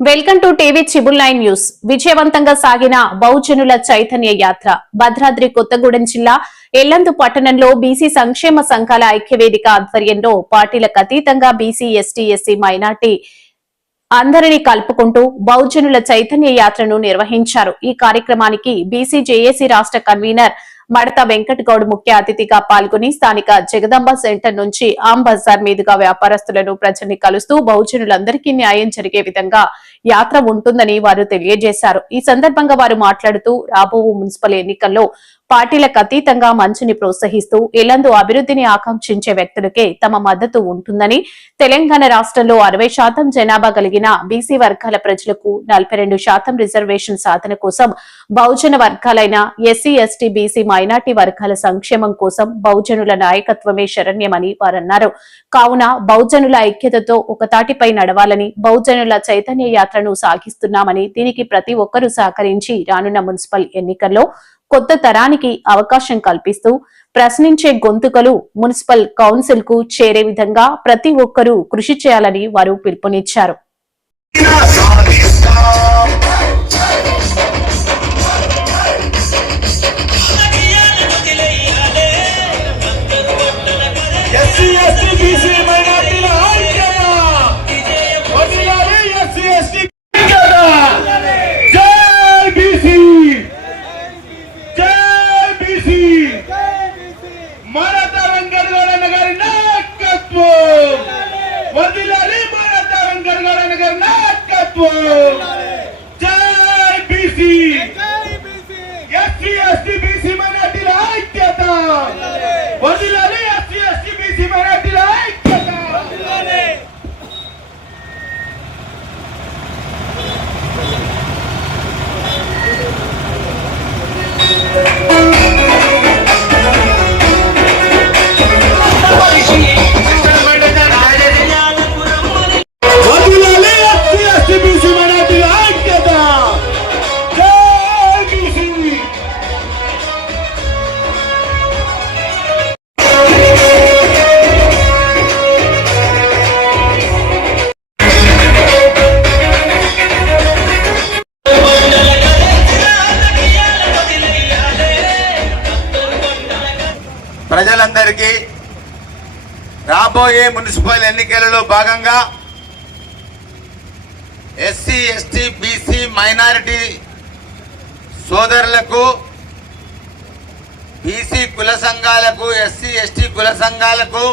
Welcome to TV చిబుల్ nine news. విజయవంతంగా సాగిన బహుజనుల చైతన్య యాత్ర. భద్రాద్రి కొత్తగూడెం జిల్లా ఎల్లందు పట్టణంలో బీసీ సంక్షేమ సంఘాల ఐక్యవేదిక ఆధ్వర్యంలో పార్టీలకు అతీతంగా బీసీ ఎస్టీ ఎస్సీ మైనార్టీ అందరినీ కలుపుకుంటూ బహుజనుల చైతన్య యాత్రను నిర్వహించారు. ఈ కార్యక్రమానికి బీసీ జేఏసీ రాష్ట్ర కన్వీనర్ మడత వెంకట్ గౌడ్ ముఖ్య అతిథిగా పాల్గొని స్థానిక జగదంబ సెంటర్ నుంచి ఆమ్ బజార్ మీదుగా వ్యాపారస్తులను ప్రజల్ని కలుస్తూ బహుజనులందరికీ న్యాయం జరిగే విధంగా యాత్ర ఉంటుందని వారు తెలియజేశారు. ఈ సందర్భంగా వారు మాట్లాడుతూ రాబో మున్సిపల్ ఎన్నికల్లో పార్టీలకు అతీతంగా మంచిని ప్రోత్సహిస్తూ ఇలందు అభివృద్ధిని ఆకాంక్షించే వ్యక్తులకే తమ మద్దతు ఉంటుందని తెలంగాణ రాష్ట్రంలో అరవై శాతం జనాభా కలిగిన బీసీ వర్గాల ప్రజలకు నలభై రెండు శాతం రిజర్వేషన్ సాధన కోసం బహుజన వర్గాలైన ఎస్సీ ఎస్టీ బీసీ మైనార్టీ వర్గాల సంక్షేమం కోసం బహుజనుల నాయకత్వమే శరణ్యమని వారన్నారు. కావున బహుజనుల ఐక్యతతో ఒక తాటిపై నడవాలని బహుజనుల చైతన్య యాత్రను సాగిస్తున్నామని దీనికి ప్రతి ఒక్కరూ సహకరించి రానున్న మున్సిపల్ ఎన్నికల్లో కొత్త తరానికి అవకాశం కల్పిస్తూ ప్రశ్నించే గొంతుకలు మున్సిపల్ కౌన్సిల్కు చేరే విధంగా ప్రతి ఒక్కరూ కృషి చేయాలని వారు పిలుపునిచ్చారు. ఎస్సీ ఎస్టీ బీసీ ప్రజలందరికీ రాబోయే మున్సిపల్ ఎన్నికలలో భాగంగా ఎస్సీ ఎస్టీ బీసీ మైనారిటీ సోదరులకు బీసీ కుల సంఘాలకు ఎస్సీ ఎస్టీ కుల సంఘాలకు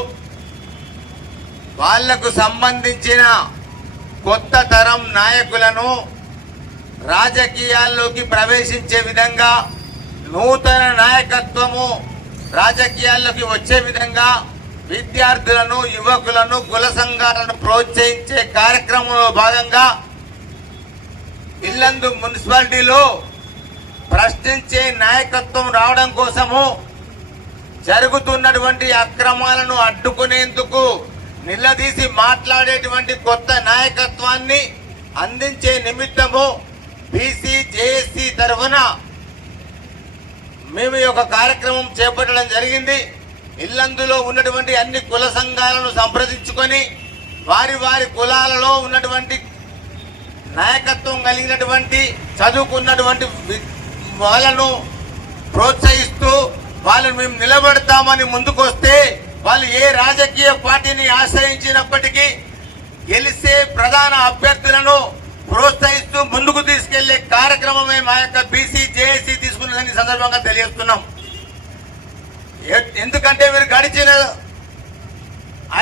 వాళ్ళకు సంబంధించిన కొత్త తరం నాయకులను రాజకీయాల్లోకి ప్రవేశించే విధంగా నూతన నాయకత్వము రాజకీయాల్లోకి వచ్చే విధంగా విద్యార్థులను యువకులను కుల సంఘాలను ప్రోత్సహించే కార్యక్రమంలో భాగంగా ఇల్లందు మున్సిపాలిటీలో ప్రశ్నించే నాయకత్వం రావడం కోసము జరుగుతున్నటువంటి అక్రమాలను అడ్డుకునేందుకు నిలదీసి మాట్లాడేటువంటి కొత్త నాయకత్వాన్ని అందించే నిమిత్తము బీసీ జేఏసీ తరఫున మేము ఈ యొక్క కార్యక్రమం చేపట్టడం జరిగింది. ఇల్లందులో ఉన్నటువంటి అన్ని కుల సంఘాలను సంప్రదించుకొని వారి వారి కులాలలో ఉన్నటువంటి నాయకత్వం కలిగినటువంటి చదువుకున్నటువంటి వాళ్ళను ప్రోత్సహిస్తూ వాళ్ళని మేము నిలబెడతామని ముందుకొస్తే వాళ్ళు ఏ రాజకీయ పార్టీని ఆశ్రయించినప్పటికీ గెలిసే ప్రధాన అభ్యర్థులను ప్రోత్సహిస్తూ ముందుకు తీసుకెళ్ళే కార్యక్రమమే మా యొక్క బీసీ జేఏసీ తీసుకున్నదని సందర్భంగా తెలియజేస్తున్నాం. ఎందుకంటే మీరు గడిచిన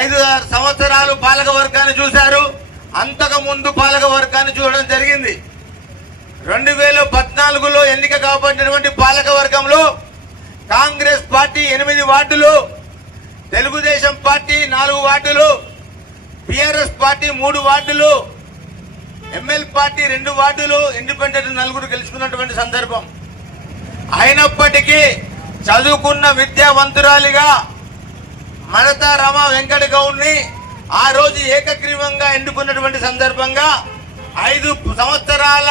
ఐదు ఆరు సంవత్సరాలు పాలక వర్గాన్ని చూశారు. అంతకు ముందు పాలక వర్గాన్ని చూడడం జరిగింది. రెండు వేల పద్నాలుగులో ఎన్నిక కాబట్టినటువంటి పాలక వర్గంలో కాంగ్రెస్ పార్టీ ఎనిమిది వార్డులు తెలుగుదేశం పార్టీ నాలుగు వార్డులు బిఆర్ఎస్ పార్టీ మూడు వార్డులు పార్టీ రెండు వార్డులు ఇండిపెండెంట్ నలుగురు గెలుచుకున్నటువంటి సందర్భం. అయినప్పటికీ చదువుకున్న విద్యావంతురాలిగా మడత రమ వెంకట గౌడ్ని ఆ రోజు ఏకగ్రీవంగా ఎన్నుకున్నటువంటి సందర్భంగా ఐదు సంవత్సరాల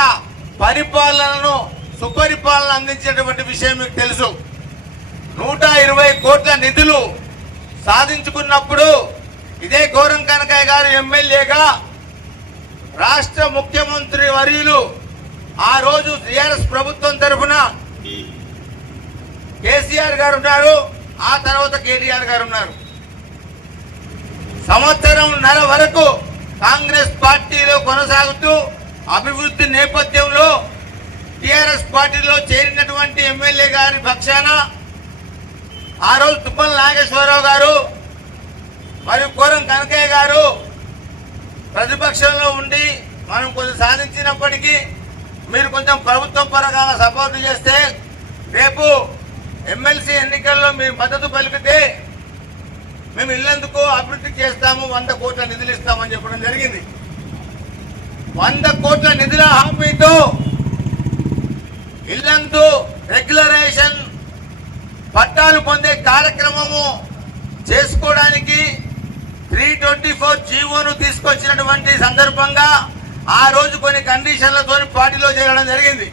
పరిపాలనను సుపరిపాలన అందించినటువంటి విషయం మీకు తెలుసు. నూట ఇరవై కోట్ల నిధులు సాధించుకున్నప్పుడు ఇదే గౌరం కనకయ్య గారు ఎమ్మెల్యేగా రాష్ట్ర ముఖ్యమంత్రి వర్యులు ఆ రోజు టిఆర్ఎస్ ప్రభుత్వం తరఫున కేసీఆర్ గారు ఉన్నారు ఆ తర్వాత కేటీఆర్ గారు ఉన్నారు. సంవత్సరం నెల వరకు కాంగ్రెస్ పార్టీలో కొనసాగుతూ అభివృద్ధి నేపథ్యంలో టిఆర్ఎస్ పార్టీలో చేరినటువంటి ఎమ్మెల్యే గారి పక్షాన ఆ రోజు తుప్పల నాగేశ్వరరావు గారు మరియు కోరం కనకయ్య గారు ప్రతిపక్షంలో ఉండి మనం కొంచెం సాధించినప్పటికీ మీరు కొంచెం ప్రభుత్వం పరంగా సపోర్ట్ చేస్తే రేపు ఎమ్మెల్సీ ఎన్నికల్లో మీరు మద్దతు పలికితే మేము ఇల్లందుకు అభివృద్ధి చేస్తాము వంద కోట్ల నిధులు ఇస్తామని చెప్పడం జరిగింది. వంద కోట్ల నిధుల హామీతో ఇల్లందు రెగ్యులరేషన్ పట్టాలు పొందే కార్యక్రమము చేసుకోవడానికి త్రీ ట్వంటీ ఫోర్ జీవోను తీసుకొచ్చినటువంటి సందర్భంగా ఆ రోజు కొన్ని కండిషన్లతో పార్టీలో చేరడం జరిగింది.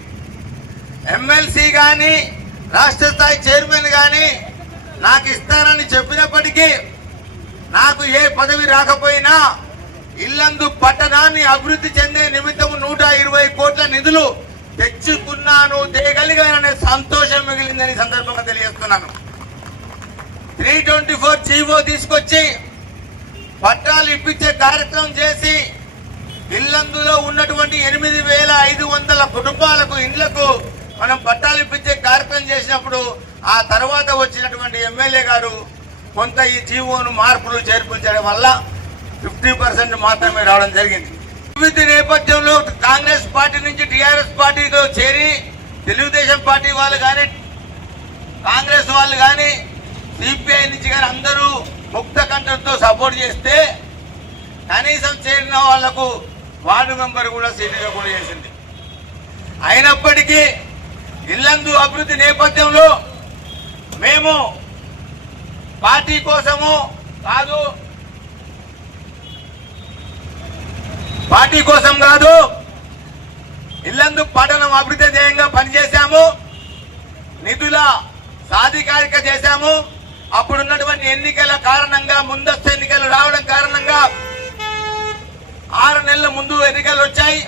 ఎమ్మెల్సీ కానీ రాష్ట్ర స్థాయి చైర్మన్ కానీ నాకు ఇస్తానని చెప్పినప్పటికీ నాకు ఏ పదవి రాకపోయినా ఇల్లందు పట్టణాన్ని అభివృద్ధి చెందే నిమిత్తం నూట ఇరవై కోట్ల నిధులు తెచ్చుకున్నాను తేగలిగాననే సంతోషం మిగిలిందని సందర్భంగా తెలియజేస్తున్నాను. త్రీ ట్వంటీ ఫోర్ జీవో తీసుకొచ్చి పట్టాలు ఇప్పించే కార్యక్రమం చేసి ఇల్లందులో ఉన్నటువంటి ఎనిమిది వేల ఐదు వందల కుటుంబాలకు ఇండ్లకు మనం పట్టాలు ఇప్పించే కార్యక్రమం చేసినప్పుడు ఆ తర్వాత వచ్చినటువంటి ఎమ్మెల్యే గారు కొంత ఈ జీవోను మార్పులు చేర్పులు చేయడం వల్ల ఫిఫ్టీ పర్సెంట్ మాత్రమే రావడం జరిగింది. అభివృద్ధి నేపథ్యంలో కాంగ్రెస్ పార్టీ నుంచి టీఆర్ఎస్ పార్టీలో చేరి తెలుగుదేశం పార్టీ వాళ్ళు కానీ కాంగ్రెస్ వాళ్ళు కానీ సిపిఐ నుంచి కానీ అందరూ ముక్త కంఠంతో సపోర్ట్ చేస్తే కనీసం చేరిన వాళ్ళకు వార్డు మెంబర్ కూడా సీటు ఇవ్వకుండా చేసింది. అయినప్పటికీ ఇల్లందు అభివృద్ధి నేపథ్యంలో మేము పార్టీ కోసము కాదు పార్టీ కోసం కాదు ఇల్లందు పట్టణం అభివృద్ధి ధ్యేయంగా పనిచేశాము నిధుల సాధికారిక చేశాము. అప్పుడున్నటువంటి ఎన్నికల కారణంగా ముందస్తు ఎన్నికలు రావడం కారణంగా ఆరు నెలల ముందు ఎన్నికలు వచ్చాయి.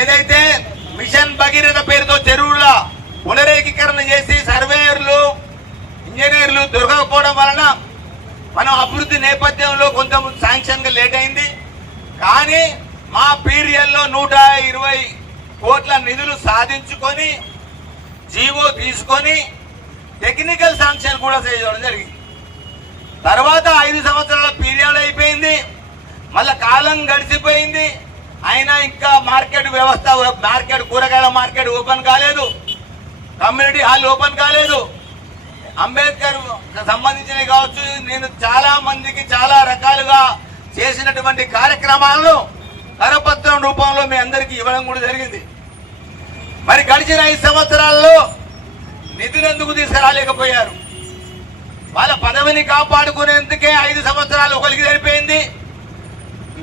ఏదైతే మిషన్ భగీరథ పేరుతో చెరువుల పునరేకీకరణ చేసి సర్వేయర్లు ఇంజనీర్లు దొరకకపోవడం వలన మనం అభివృద్ధి నేపథ్యంలో కొంత శాంక్షన్గా లేట్ అయింది. కానీ మా పీరియడ్లో నూట ఇరవై కోట్ల నిధులు సాధించుకొని జీవో తీసుకొని టెక్నికల్ శాంక్షన్ కూడా చేయడం జరిగింది. తర్వాత ఐదు సంవత్సరాల పీరియడ్ అయిపోయింది. మళ్ళా కాలం గడిచిపోయింది. అయినా ఇంకా మార్కెట్ వ్యవస్థ మార్కెట్ కూరగాయల మార్కెట్ ఓపెన్ కాలేదు. కమ్యూనిటీ హాల్ ఓపెన్ కాలేదు. అంబేద్కర్ సంబంధించినవి కావచ్చు. నేను చాలా మందికి చాలా రకాలుగా చేసినటువంటి కార్యక్రమాలను కరపత్రం రూపంలో మీ అందరికీ ఇవ్వడం కూడా జరిగింది. మరి గడిచిన ఐదు సంవత్సరాల్లో నిధులు ఎందుకు తీసుకురాలేకపోయారు. వాళ్ళ పదవిని కాపాడుకునేందుకే ఐదు సంవత్సరాలు ఒకరికి సరిపోయింది.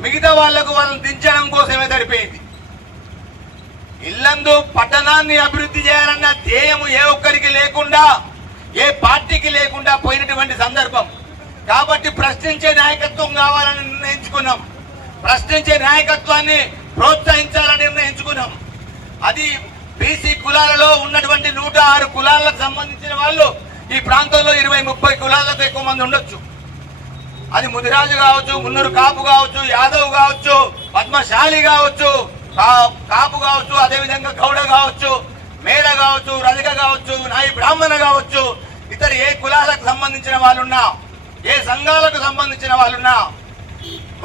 మిగతా వాళ్ళకు వాళ్ళని దించడం కోసమే సరిపోయింది. ఇల్లందు పట్టణాన్ని అభివృద్ధి చేయాలన్న ధ్యేయం ఏ ఒక్కరికి లేకుండా ఏ పార్టీకి లేకుండా పోయినటువంటి సందర్భం. కాబట్టి ప్రశ్నించే నాయకత్వం కావాలని నిర్ణయించుకున్నాం. ప్రశ్నించే నాయకత్వాన్ని ప్రోత్సహించాలని నిర్ణయించుకున్నాం. అది బీసీ కులాలలో ఉన్నటువంటి నూట ఆరు కులాలకు సంబంధించిన వాళ్ళు ఈ ప్రాంతంలో ఇరవై ముప్పై కులాలకు ఎక్కువ మంది ఉండొచ్చు. అది ముదిరాజు కావచ్చు మున్నూరు కాపు కావచ్చు యాదవ్ కావచ్చు పద్మశాలి కావచ్చు కాపు కావచ్చు అదేవిధంగా గౌడ కావచ్చు మేడ కావచ్చు రజక కావచ్చు నాయి బ్రాహ్మణ కావచ్చు ఇతర ఏ కులాలకు సంబంధించిన వాళ్ళున్నా ఏ సంఘాలకు సంబంధించిన వాళ్ళున్నా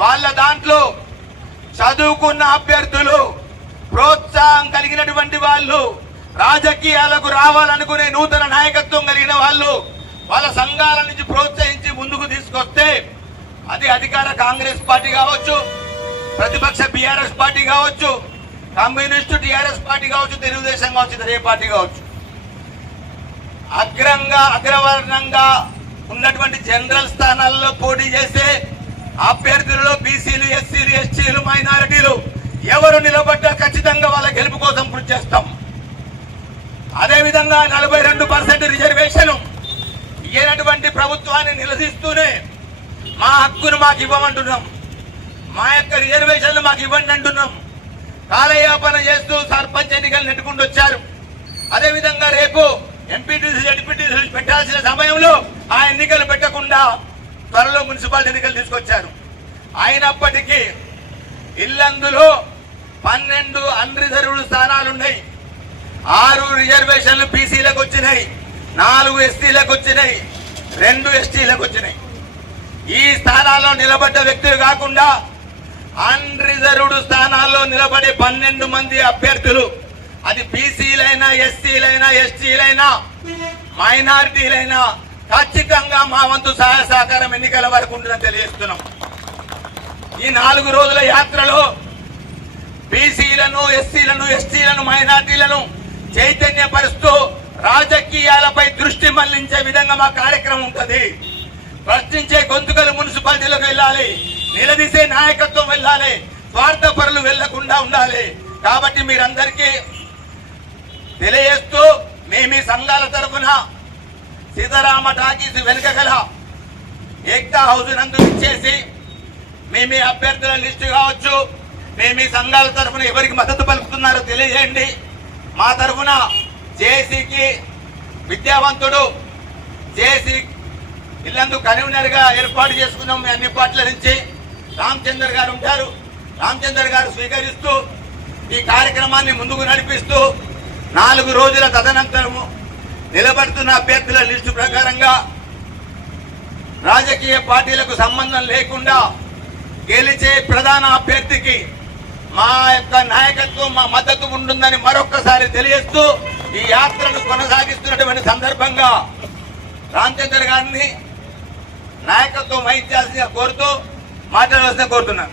వాళ్ళ దాంట్లో చదువుకున్న అభ్యర్థులు ప్రోత్సాహం కలిగినటువంటి వాళ్ళు రాజకీయాలకు రావాలనుకునే నూతన నాయకత్వం కలిగిన వాళ్ళు వాళ్ళ సంఘాల నుంచి ప్రోత్సహించి ముందుకు తీసుకొస్తే అది అధికార కాంగ్రెస్ పార్టీ కావచ్చు ప్రతిపక్ష బీఆర్ఎస్ పార్టీ కావచ్చు కమ్యూనిస్టు టీఆర్ఎస్ పార్టీ కావచ్చు తెలుగుదేశం కావచ్చు ఇతర ఏ పార్టీ కావచ్చు. అగ్రంగా అగ్రవర్ణంగా ఉన్నటువంటి జనరల్ స్థానాల్లో పోటీ చేసే అభ్యర్థులలో బీసీలు ఎస్సీలు ఎస్టీలు మైనారిటీలు ఎవరు నిలబడ్డ ఖచ్చితంగా వాళ్ళ గెలుపు కోసం కృషి చేస్తాం. అదేవిధంగా నలభై రెండు పర్సెంట్ రిజర్వేషన్ ఇయ్యనటువంటి ప్రభుత్వాన్ని నిలదీస్తూనే మా హక్కును మాకు ఇవ్వమంటున్నాం. మా యొక్క రిజర్వేషన్లు మాకు ఇవ్వండి అంటున్నాం. కాలయాపన చేస్తూ సర్పంచ్ ఎన్నికలు నెట్టుకుంటూ వచ్చారు. అదేవిధంగా రేపు ఎంపీటీసీ జడ్పీటీసీ పెట్టాల్సిన సమయంలో ఆ ఎన్నికలు పెట్టకుండా త్వరలో మున్సిపాలిటీ ఎన్నికలు తీసుకొచ్చారు. అయినప్పటికీ ఇల్లందులో పన్నెండు అన్రిజర్వ్డ్ స్థానాలు ఉన్నాయి ఆరు రిజర్వేషన్లు బీసీలకు వచ్చినాయి. నాలుగు ఎస్టీలకు వచ్చినాయి. రెండు ఎస్టీలకు వచ్చినాయి. ఈ స్థానాల్లో నిలబడ్డ వ్యక్తులు కాకుండా అన్రిజర్వ్డ్ స్థానాల్లో నిలబడే పన్నెండు మంది అభ్యర్థులు అది బీసీలైనా ఎస్సీలైనా ఎస్టీలైనా మైనారిటీలైనా ఖచ్చితంగా మా వంతు సహాయ సహకారం ఎన్నికల వరకు ఉంటుందని తెలియజేస్తున్నాం. ఈ నాలుగు రోజుల యాత్రలో బీసీలను ఎస్సీలను ఎస్టీలను మైనార్టీలను చైతన్యపరుస్తూ రాజకీయాలపై దృష్టి మళ్ళించే విధంగా మా కార్యక్రమం ఉంటుంది. ప్రశ్నించే గొంతుకలు మున్సిపాలిటీలకు వెళ్ళాలి. నిలదీసే నాయకత్వం వెళ్ళాలి. స్వార్థపరులు వెళ్ళకుండా ఉండాలి. కాబట్టి మీరందరికీ తెలియజేస్తూ మేము ఈ సంఘాల తరఫున సీతారామ టాకీస్ వెనుక గల ఏక్తా హౌస్ నందు ఇచ్చేసి మేము అభ్యర్థుల లిస్టు కావచ్చు. మేము మీ సంఘాల తరఫున ఎవరికి మద్దతు పలుకుతున్నారో తెలియజేయండి. మా తరఫున జేసీకి విద్యావంతుడు జేసీ ఇల్లందు కన్వీనర్గా ఏర్పాటు చేసుకున్నాం. మీ అన్ని పార్టీల నుంచి రామచంద్ర గారు ఉంటారు. రామచంద్ర గారు స్వీకరిస్తూ ఈ కార్యక్రమాన్ని ముందుకు నడిపిస్తూ నాలుగు రోజుల తదనంతరము నిలబడుతున్న అభ్యర్థుల లిస్టు ప్రకారంగా రాజకీయ పార్టీలకు సంబంధం లేకుండా గెలిచే ప్రధాన అభ్యర్థికి మా యొక్క నాయకత్వం మా మద్దతు ఉంటుందని మరొక్కసారి తెలియజేస్తూ ఈ యాత్రను కొనసాగిస్తున్నటువంటి సందర్భంగా రామచంద్ర గారిని నాయకత్వం వహించాల్సిన కోరుతూ మాట్లాడవలసిన కోరుతున్నాను.